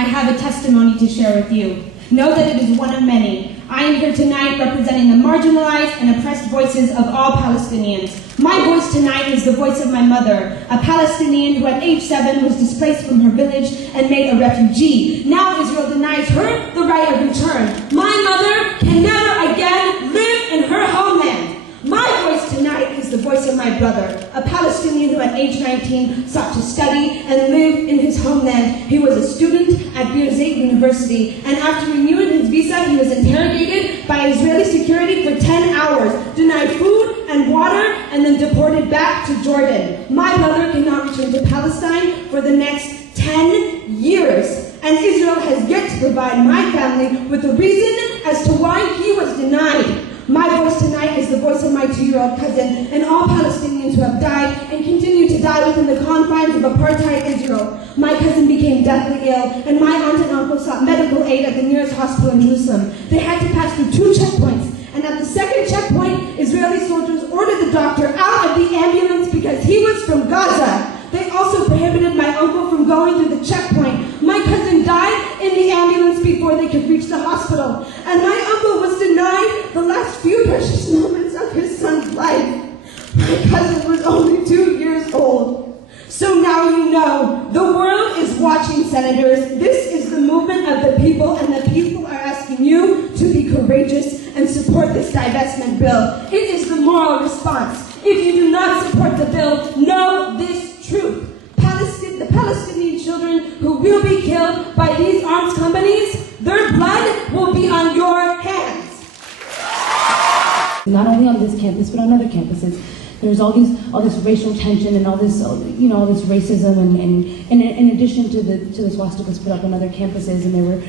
I have a testimony to share with you. Know that it is one of many. I am here tonight representing the marginalized and oppressed voices of all Palestinians. My voice tonight is the voice of my mother, a Palestinian who at age 7 was displaced from her village and made a refugee. Now Israel denies her the right of return. My mother can never again live in her homeland. My voice tonight is the voice of my brother, a Palestinian who at age 19 sought to study and live in his homeland. He was a student at Berkeley University, and after renewing his visa, he was interrogated by Israeli security for 10 hours, denied food and water, and then deported back to Jordan. My brother cannot return to Palestine for the next 10 years, and Israel has yet to provide my family with a reason as to why he was denied. My voice tonight is the voice of my 2-year-old cousin and all Palestinians who have died and continue to die within the confines of apartheid Israel. My cousin became deathly ill, and my aunt and uncle sought medical aid at the nearest hospital in Jerusalem. They had to pass through 2 checkpoints, and at the second checkpoint, Israeli soldiers ordered the doctor out of the ambulance because he was from Gaza. They also prohibited my uncle from going through the checkpoint. My cousin died in the ambulance before they could reach the hospital, and my uncle was denied the last few precious moments of his son's life. My cousin was only 2 years old. So now you know, the world is watching, senators. This is the movement of the people, and the people are asking you to be courageous and support this divestment bill. It is the moral response. If you do not support the bill, know this truth. The Palestinian children who will be killed by these arms companies, their blood will be on your hands. Not only on this campus, but on other campuses. There's all this racial tension and all this racism, and in addition to the swastikas put up on other campuses, and there were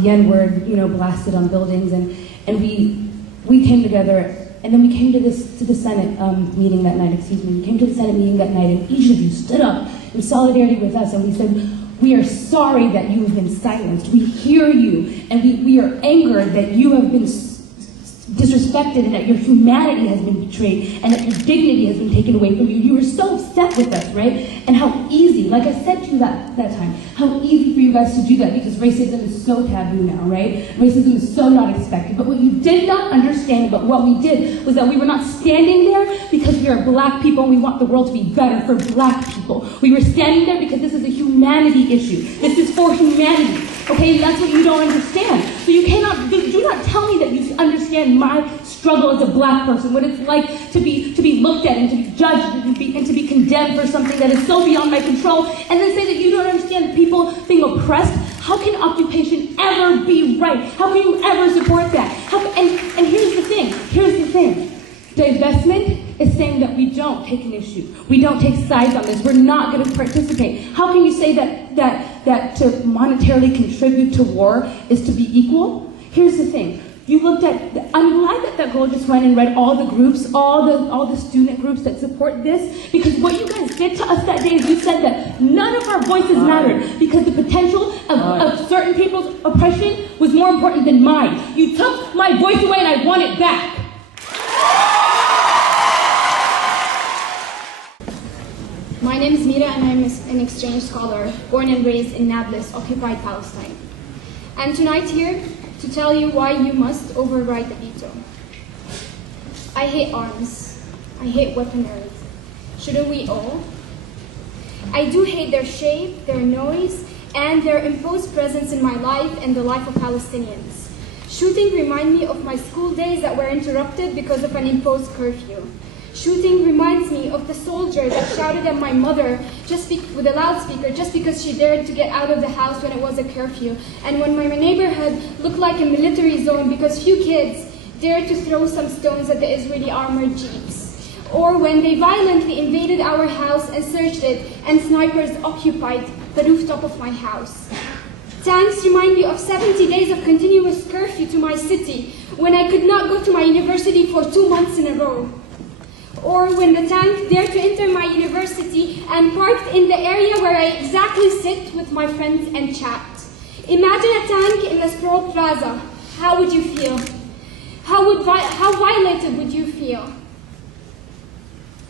the N-word, blasted on buildings, and we came together. And then we came to the Senate meeting that night, We came to the Senate meeting that night, and each of you stood up in solidarity with us, and we said, we are sorry that you have been silenced. We hear you, and we are angered that you have been disrespected, and that your humanity has been betrayed, and that your dignity has been taken away from you. You were so upset with us, right? And how easy, like I said to you that time, how easy for you guys to do that, because racism is so taboo now, right? Racism is so not expected. But what you did not understand about what we did was that we were not standing there because we are black people and we want the world to be better for black people. We were standing there because this is a humanity issue. This is for humanity, okay? And that's what you don't understand. So you cannot, do not tell me that you understand my struggle as a black person, what it's like to be looked at and to be judged and to be condemned for something that is so beyond my control, and then say that you don't understand people being oppressed. How can occupation ever be right? How can you ever support that? And here's the thing. Divestment is saying that we don't take an issue. We don't take sides on this. We're not going to participate. How can you say that to monetarily contribute to war is to be equal? Here's the thing. You looked at, I'm glad that girl just went and read all the groups, all the student groups that support this, because what you guys did to us that day is you said that none of our voices mattered, because the potential of certain people's oppression was more important than mine. You took my voice away and I want it back. My name is Mira, and I'm an exchange scholar, born and raised in Nablus, occupied Palestine. I'm tonight here to tell you why you must override the veto. I hate arms. I hate weaponry. Shouldn't we all? I do hate their shape, their noise, and their imposed presence in my life and the life of Palestinians. Shooting remind me of my school days that were interrupted because of an imposed curfew. Shooting reminds me of the soldier that shouted at my mother with a loudspeaker just because she dared to get out of the house when it was a curfew, and when my neighborhood looked like a military zone because few kids dared to throw some stones at the Israeli armored jeeps, or when they violently invaded our house and searched it and snipers occupied the rooftop of my house. Tanks remind me of 70 days of continuous curfew to my city when I could not go to my university for 2 months in a row. Or when the tank dared to enter my university and parked in the area where I exactly sit with my friends and chat. Imagine a tank in the Sprawl Plaza. How would you feel? How violated would you feel?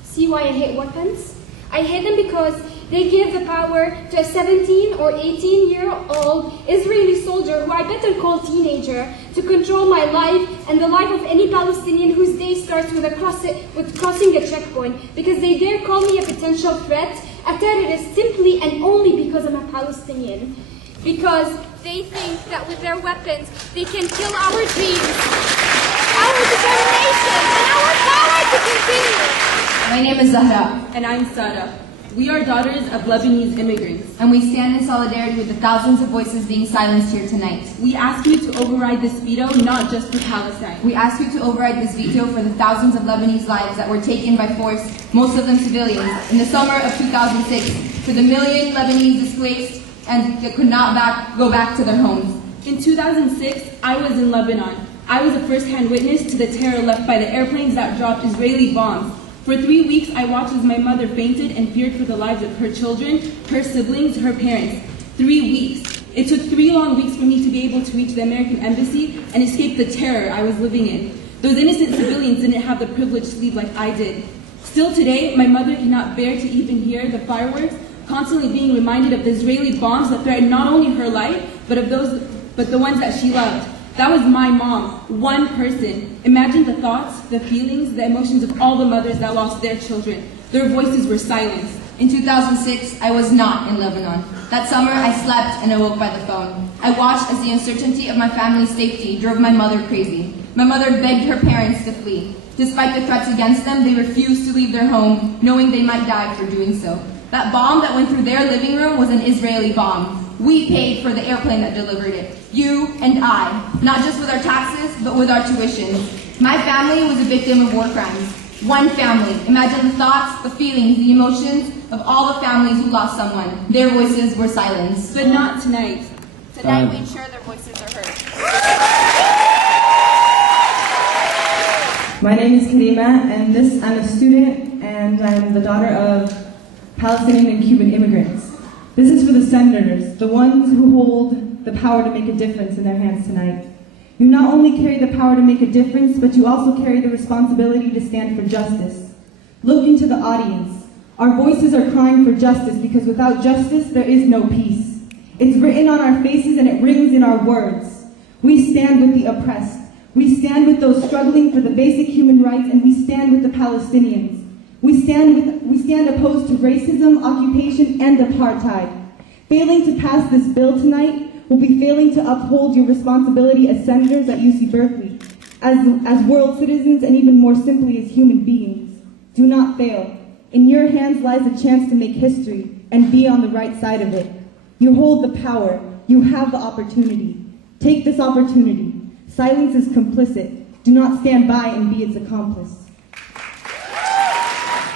See why I hate weapons? I hate them because they give the power to a 17 or 18-year-old Israeli soldier, who I better call teenager, to control my life and the life of any Palestinian whose day starts with crossing a checkpoint, because they dare call me a potential threat, a terrorist, simply and only because I'm a Palestinian. Because they think that with their weapons, they can kill our dreams, our determination, and our power to continue. My name is Zahra. And I'm Sada. We are daughters of Lebanese immigrants. And we stand in solidarity with the thousands of voices being silenced here tonight. We ask you to override this veto, not just for Palestine. We ask you to override this veto for the thousands of Lebanese lives that were taken by force, most of them civilians, in the summer of 2006, for the million Lebanese displaced and that could not go back to their homes. In 2006, I was in Lebanon. I was a first-hand witness to the terror left by the airplanes that dropped Israeli bombs. For 3 weeks, I watched as my mother fainted and feared for the lives of her children, her siblings, her parents. 3 weeks. It took 3 long weeks for me to be able to reach the American embassy and escape the terror I was living in. Those innocent civilians didn't have the privilege to leave like I did. Still today, my mother cannot bear to even hear the fireworks, constantly being reminded of the Israeli bombs that threatened not only her life, but the ones that she loved. That was my mom, one person. Imagine the thoughts, the feelings, the emotions of all the mothers that lost their children. Their voices were silenced. In 2006, I was not in Lebanon. That summer, I slept and awoke by the phone. I watched as the uncertainty of my family's safety drove my mother crazy. My mother begged her parents to flee. Despite the threats against them, they refused to leave their home, knowing they might die for doing so. That bomb that went through their living room was an Israeli bomb. We paid for the airplane that delivered it. You and I. Not just with our taxes, but with our tuitions. My family was a victim of war crimes. One family. Imagine the thoughts, the feelings, the emotions of all the families who lost someone. Their voices were silenced. But not tonight. Tonight we ensure their voices are heard. My name is Karima, and I'm a student, and I'm the daughter of Palestinian and Cuban immigrants. This is for the senators, the ones who hold the power to make a difference in their hands tonight. You not only carry the power to make a difference, but you also carry the responsibility to stand for justice. Look into the audience. Our voices are crying for justice because without justice, there is no peace. It's written on our faces and it rings in our words. We stand with the oppressed. We stand with those struggling for the basic human rights, and we stand with the Palestinians. We stand opposed to racism, occupation, and apartheid. Failing to pass this bill tonight will be failing to uphold your responsibility as senators at UC Berkeley, as world citizens, and even more simply as human beings. Do not fail. In your hands lies a chance to make history and be on the right side of it. You hold the power. You have the opportunity. Take this opportunity. Silence is complicit. Do not stand by and be its accomplice.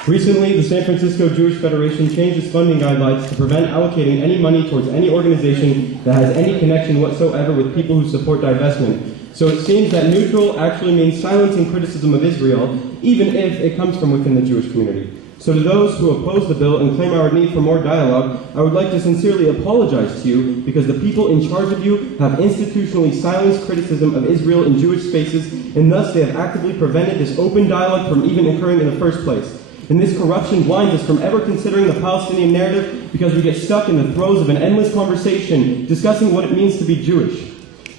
Recently, the San Francisco Jewish Federation changed its funding guidelines to prevent allocating any money towards any organization that has any connection whatsoever with people who support divestment. So it seems that neutral actually means silencing criticism of Israel, even if it comes from within the Jewish community. So to those who oppose the bill and claim our need for more dialogue, I would like to sincerely apologize to you because the people in charge of you have institutionally silenced criticism of Israel in Jewish spaces, and thus they have actively prevented this open dialogue from even occurring in the first place. And this corruption blinds us from ever considering the Palestinian narrative because we get stuck in the throes of an endless conversation discussing what it means to be Jewish.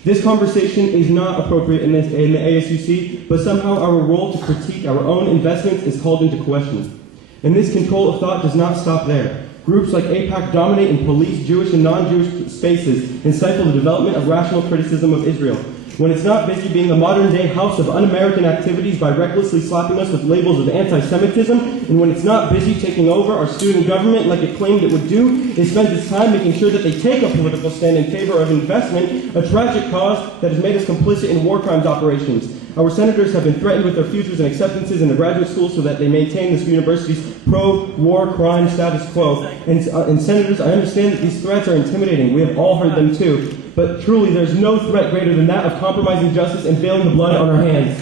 This conversation is not appropriate in the ASUC, but somehow our role to critique our own investments is called into question. And this control of thought does not stop there. Groups like AIPAC dominate and police Jewish and non-Jewish spaces and stifle the development of rational criticism of Israel. When it's not busy being the modern-day house of un-American activities by recklessly slapping us with labels of anti-Semitism, and when it's not busy taking over our student government like it claimed it would do, it spends its time making sure that they take a political stand in favor of investment, a tragic cause that has made us complicit in war crimes operations. Our senators have been threatened with their futures and acceptances in the graduate school so that they maintain this university's pro-war crime status quo. And senators, I understand that these threats are intimidating. We have all heard them too. But truly, there's no threat greater than that of compromising justice and failing the blood on our hands.